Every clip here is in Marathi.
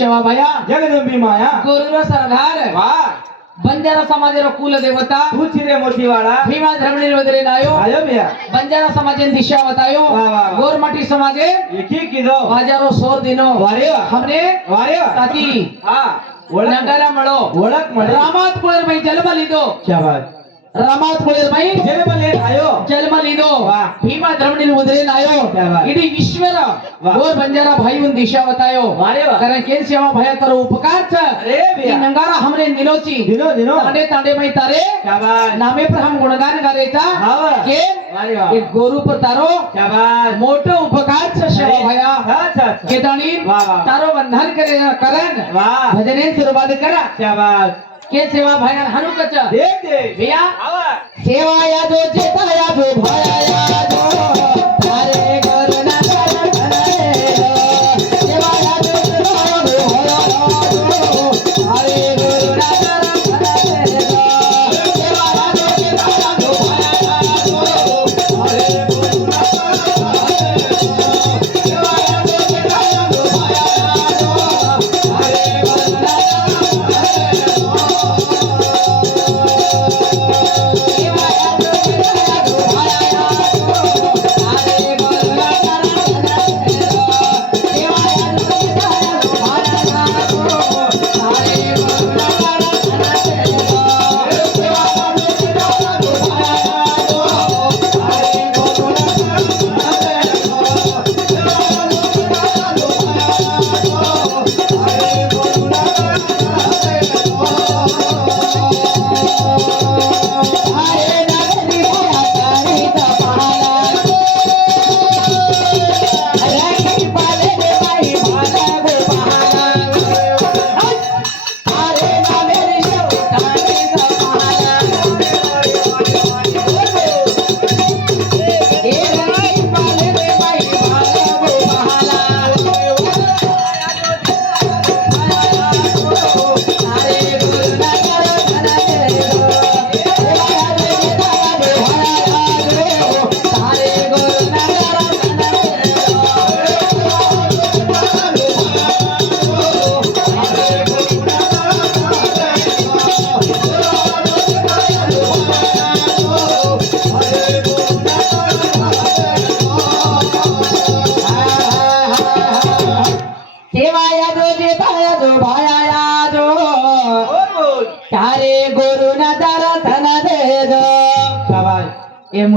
ಶಿವಮಯ ಜಗದಂಬಿ ಮಾಯ? ಗುರುರ ಸರದಾರ? ವಾ. ಬಂಜಾರ ಸಮಾಜರ ಕುಲ ದೇವತಾ? ಸೂಚಿರೆ ಮೂರ್ತಿವಾಳ ભીમા ધર્મની વદરે નાયો આયો મિયા બંજારા સમાજે દિશા બતાયો ગોરમટી સમાજે એકી કીધો હજારો સોર દિનો વારે હમને વારે સાથી હા ઓળંગારા મળો ઓળખ મળે રામાત કોળર ભાઈ જન્મ લીધો ક્યા વાત રામાત કોળર ભાઈ જન્મ લે આયો જન્મ शाबास रामात कुळेर बाई जेने पण लेट आयो जन्म लिदो वा. भीमा धर्मणी उदरे नायो क्या बात. इडी ईश्वर वा. गोर बंजारा भाई उन दिशा बतायो वारे वा कारण केन सेवा भया तर उपकार छ अरे ಈ बिया नंगारा हमने निलोची दिनो दिनो तांडे तांडे बाई तारे शाबास नामे पर हम गुणगान करायचा हा वा. के वारे वा एक गोरू पर तारो शाबास मोठं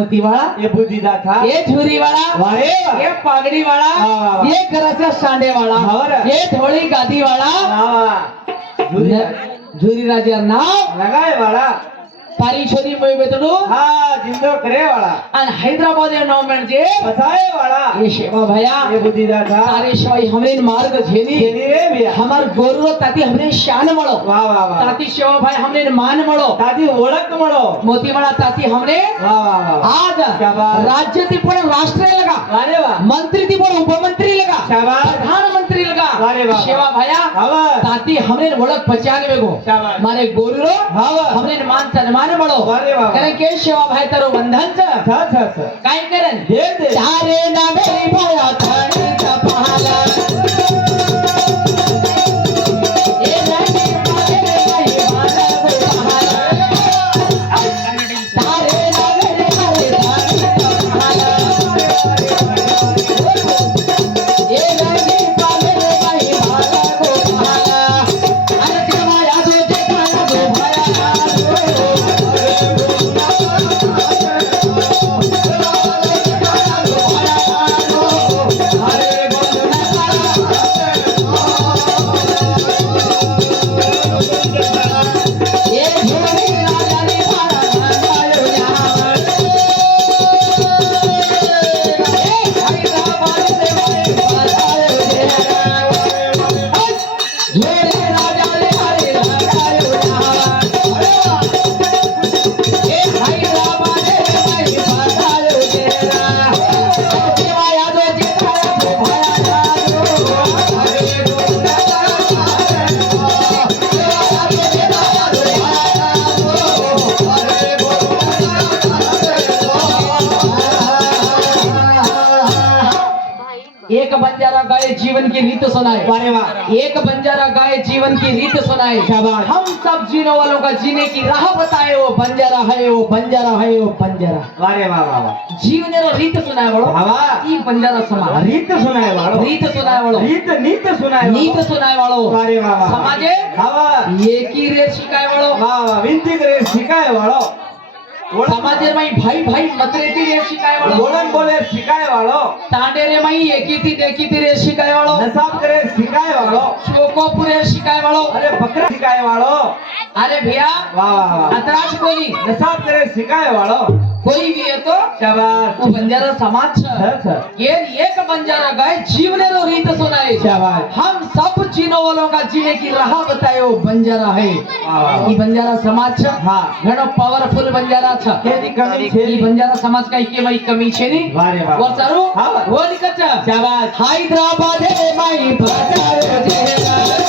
शाबास ये मोती वाला ये बुद्धि दाखा ये झुरी वाला वारे वा ये पागड़ी वाला वा, वा, वा. ये गरसा सांडे वाला और? ये थोड़ी वाला पारी छोरी मोई बेतडू हा जिंदो करे वाला आणि हैदराबाद या शेवा भया ये बुद्धि दाखा तारे शिवाय हमरे मार्ग झेली जेनी रे बिया हमार गोरु ताती हमरे शान मळो वा वा वा ताती शिवा भाई हमरे मान मळो दादी ओळख म्हणो मोतीवाडा ताती हमरे वा वा वा आज. राज्य ती पण राष्ट्र लगा वारे वा मंत्री ती पण उपमंत्री लगा शाबास प्रधानमंत्री लगा अरे वाह, शेवा भया ताती हमरे ओळख पचानवे गो शाबास. मारे गोरु हमरे मान सन्मान मळो अरे वा. कारण के शेवा भाई तर अच्छा काय दे तारे नागरी भया थणीचा पाला एक बंजारा गाय जीवन की रीत सुनाए। एक बंजारा गाय जीवन की रीत सुनाए। हम सब जीने वालों का जीने की राह बताए वो बंजारा है वो बंजारा है वो बंजारा। अरे वाह वाह जीवन रो रीत सुनाए बड़ो वाह ई बंजारा समा। रीत सुनाए वालो। रीत सुनाए वालो। रीत नीत सुनाए नीत सुनाए वालो। अरे वाह समाजे वाह ये की रे शिकाय वालो। वाह वाह विनती करे शिकाए वालो। समाजे में भाई भाई मत मतरेती रे शिकाय वालो। વાળો બોલન બોલે શીખાય વાળો તાંડે રે માં એકીથી દેખીથી રે શીખાય વાળો નસાબ કરે શીખાય વાળો ચોકોપુરે શીખાય વાળો અરે બકરા શીખાય વાળો અરે ભૈયા વાહ વાહ વાહ અતરાજ કોઈ નસાબ કરે શીખાય વાળો ಕೊಯ್ಗಿಯತೋ ಶಬಾಷ್. ಓ ಬಂಜಾರ ಸಮಾಜ. ಏನ್ ಏಕ ಬಂಜಾರ गाय जीवने रो रीत सुनाए शाबाश हम सब चीनों वालों का जीने की राह बतायो बंजारा है ई बंजारा समाज छ हां घणो पावरफुल बंजारा छ केदी कमी छे बंजारा समाज का के मई कमी छे नी वारे वाह और सारू हां वो निकट शाबाश हैदराबाद है मई बजाए जे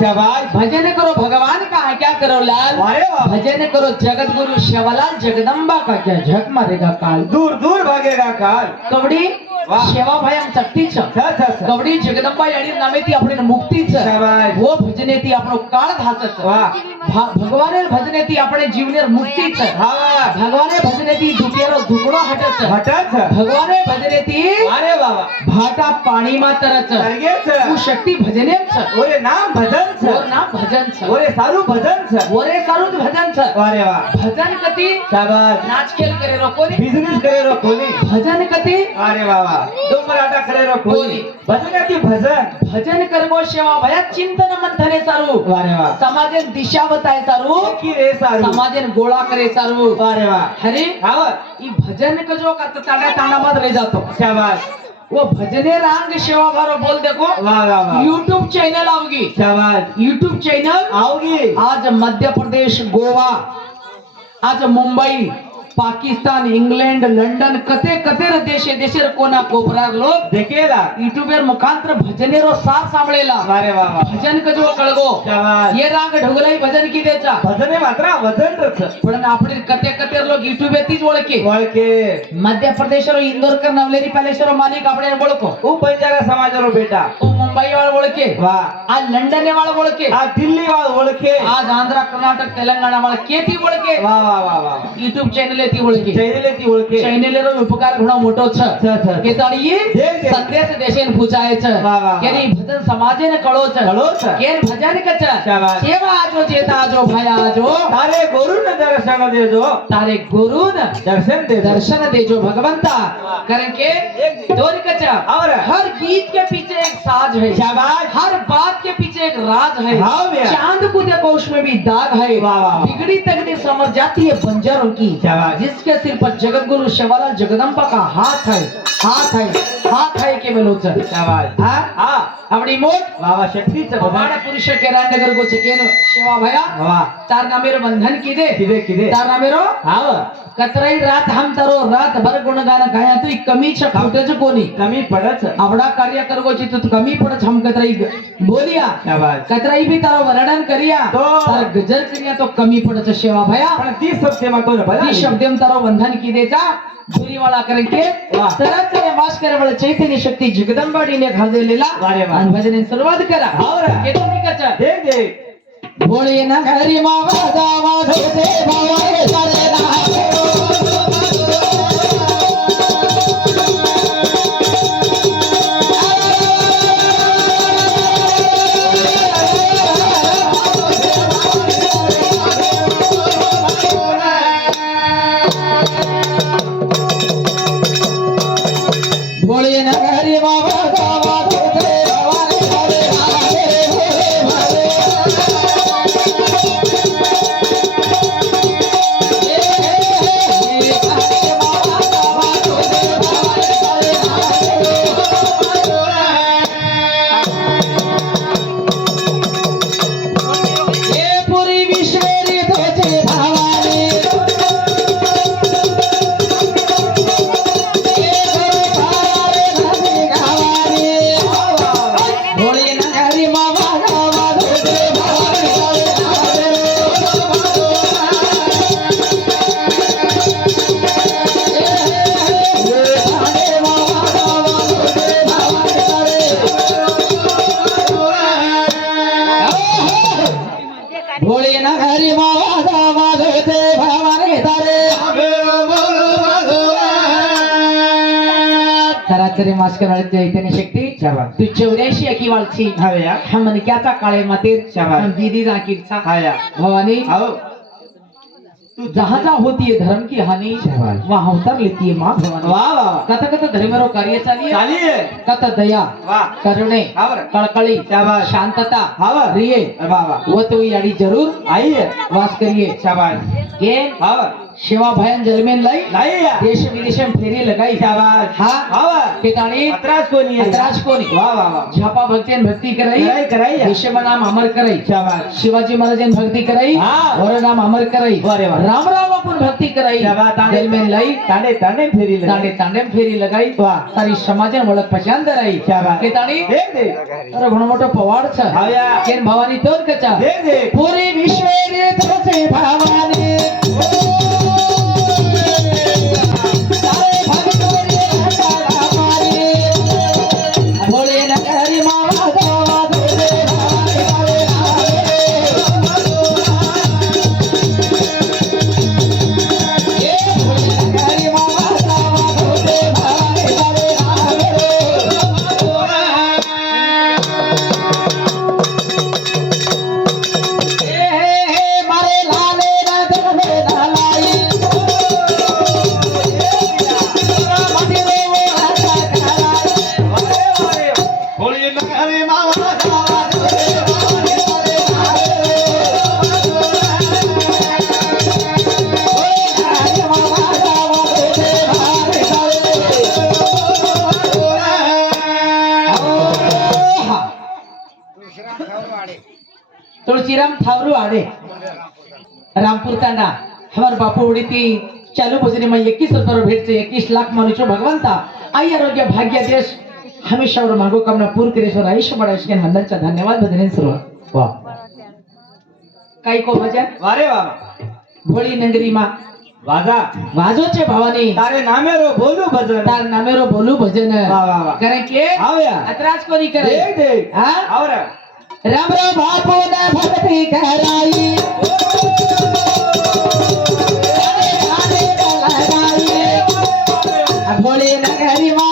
अच्छा बात भजन करो भगवान का है क्या करो लाल? भजन करो जगत गुरु शिवलाल जगदम्बा का क्या झक मारेगा काल? दूर दूर भागेगा काल। कवड़ी? शेवाभाई आमचा टीचर गवडी जगदंबा यांनी नामे ती आपण मुक्तीच. वो हो, भजने ती आपण काळ धासच भगवाने भजने ती आपण जीवनेर मुक्तीच. भगवाने भजने ती दुखेर दुखडो हटत हटत भगवाने भजने ती अरे बाबा भाटा पाणी मातरच. तू शक्ती भजने ओरे नाम भजन ओर नाम भजन ओरे सारू भजन ओरे सारू भजन अरे वा. भजन कती? नाच खेल करे रो कोणी बिझनेस करे रो कोणी भजन कती? अरे बाबा डोंबराटा खरेरा कोणी भजनाचे भजन. भजन कर्म सेवा भयात चिंतन मंथने चालू. वारे वा. समाजेन दिशावताय चालू. की रे चालू समाजेन गोळा करे चालू. वारे वा. हरी हाव ई भजन का जो का ताडा ताडा मत रे जातो. शाबाश वो भजने रांग सेवा करो बोल देखो. यूट्यूब चैनल आओगी यूट्यूब चैनल आओगी आज मध्य प्रदेश गोवा. आज मुंबई. पाकिस्तान ఇంగ్లాండ్ लंडन కతే కతేర देश దేశర కోనా కోపరాగలో దేఖేలా యూట్యూబర్ ముఖాంతర భజనేరో సార్ సాంబళేలా అరే వాહ भजन का जो कळगो ये राग ढोगलाई भजन की देचा. भजने मात्र वजन रच पण आपण कते कतेर लोक यूट्यूब तीच ओळखे. ओळखे. मध्य प्रदेश रो इंदोर नवलेरी पैलेस रो मालिक आपण ओळखो. ओ बंजारा समाज रो बेटा. ओ मुंबई वाळ ओळखे. वा. आज लंडन वाळ ओळखे. आज दिल्ली वाळ ओळखे. आज आंध्र कर्नाटक तेलंगाणा वाळ केती ओळखे. वा वा वा वा. यूट्यूब चॅनल ಶೈನಿಲೇತಿ ಒಳಗೆ ಶೈನಿಲೇತಿ ಒಳಗೆ ಶೈನಿಲೇರೋ ಉಪಕಾರ ઘણો મોટો છે. કે તણીએ સંદેશ દેશેન પૂછાય છે. કે ની ભજન સમાજે ને કળો છે. કળો છે? કે ભજન કે છે? સેવા આજો ચેતા આજો ભાઈ આજો? તારે ગુરુ ને દર્શન દેજો. તારે ગુરુ ને દર્શન દેજો. દર્શન દેજો ભગવંતા. કારણ કે દોર કે છે હર ગીત કે साज है। क्या बात? हर बात के पीछे एक राज है। चांद कुदे कोश में भी दाग है बिगड़ी तगड़ी समझ जाती है बंजारों की। जिसके सिर पर जगत गुरु शवालाल जगदम्बा का हाथ है हाथ है हाथ है के मेलोचर क्या बात। हाँ? हाँ। अपनी मोट वाह शक्तीचं भवाडा पुरुष केरांडगर गोचे केनो शिवा भया वाह। तार नामेरो बंधन किदे किदे किदे तार नामेरो हाव कतराई रात हम तारो रात भर गुणगान गाया तू कमी छ खोटेच कोनी कमी पडच. आवडा कार्य करगो जी तो कमी पडच हम कतराई बोलिया कतराई भी तारो वर्णन करिया तो तार गजर करिया तो कमी पडच सेवा भया। पण ती शब्द मा तो भला ती शब्द में तारो बंधन की देचा दूरी वाला करें के तरत करे वास करे वाला चैतन्य शक्ति जगदंबाड़ी ने घालेला आणि भजन सुरुवात करा. और केतो मी करचा दे दे भोळे ना हरी मावा जावा दे मावा सरासरी मास्कर चैतन्य शक्ती शाबास. तू चौऱ्याऐंशी एकी वाळची हव्या हा. दीदी जाकीरचा हाया भवानी हो तू धर्म की हानी. वहाँ अवतार लेती है माँ भवानी वा वा वा कथ कथ धर्मेरो कार्य चालिये चालिये कथ दया वा करुणे हा. कळकळी शाबास. शांतता हा बरं. प्रिय वा वा तो याडी जरूर आइए वास करिए शाबाश ये हा वा सेवा भयन जलमेन लाई। लाई या देश विदेश में फेरी लगाई। शाबाश हा। हा वा ठिकाणी अत्रास कोणी आहे अत्रास कोणी? वा वा वा झापा भक्ती भक्ती कराई। कराई कराई. देश नाम अमर कराई। शाबाश शिवाजी महाराजांनी भक्ती कराई। हा. और नाम अमर कराई। वा रे वा. राम राम आपण भक्ती कराई। शाबास, तांडे. जलमेन लाई। तांडे तांडे फेरी लगे. तांडे तांडे फेरी लगाई। वा. सारी समाजन ओळख पशांत राई शाबास. के ताणी देख दे अरे घणो मोठो पवाड छ। हाव्या. केन भवानी तोर कचा। देख दे पुरी विश्वेरी तुझे भवानी। तुलसीराम थावरू आड़े. रामपुर तांडा. हमार बापू उड़ी थी. चालू भोजने में इक्कीस रुपये भेंट से इक्कीस लाख मनुष्य भगवंता। आई आरोग्य भाग्य देश। हमेशा और मागो कामना पूर्ण करे सो आयुष्य इसके मंदनचा धन्यवाद भजने सुरुवात वा काही को भजन। वारे बाबा भोळी नगरी मा। वाजा। वाजोचे भावानी। तारे नामे रो बोलू भजन। तार नामेरो बोलू भजन। वा वा वा कारण की? हाव्या अत्राज कोणी करे। देख देख। हा? और राम राम बापू ने भक्ति कराई भोले नगरी मावा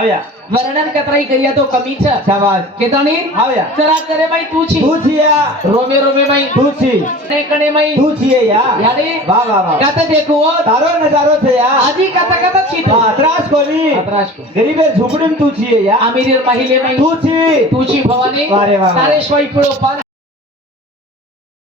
हाव्या वर्णन कतराई करिया तो कमीच शाबाश केताणी हाव्या चरा करे बाई तूची तू छिया रोमे रोमे बाई तू छी ने कणे बाई तू छिये या याने वा वा वा कत देखो तारो नजारो छे या आजी कत कत छितो वा, त्रास कोणी अत्राश को गरीबे झुपडीम तू छिये या आमिरीर माहिले बाई तू छी तुची भवानी वारे वा वा. तारे शिवाय पुढो पान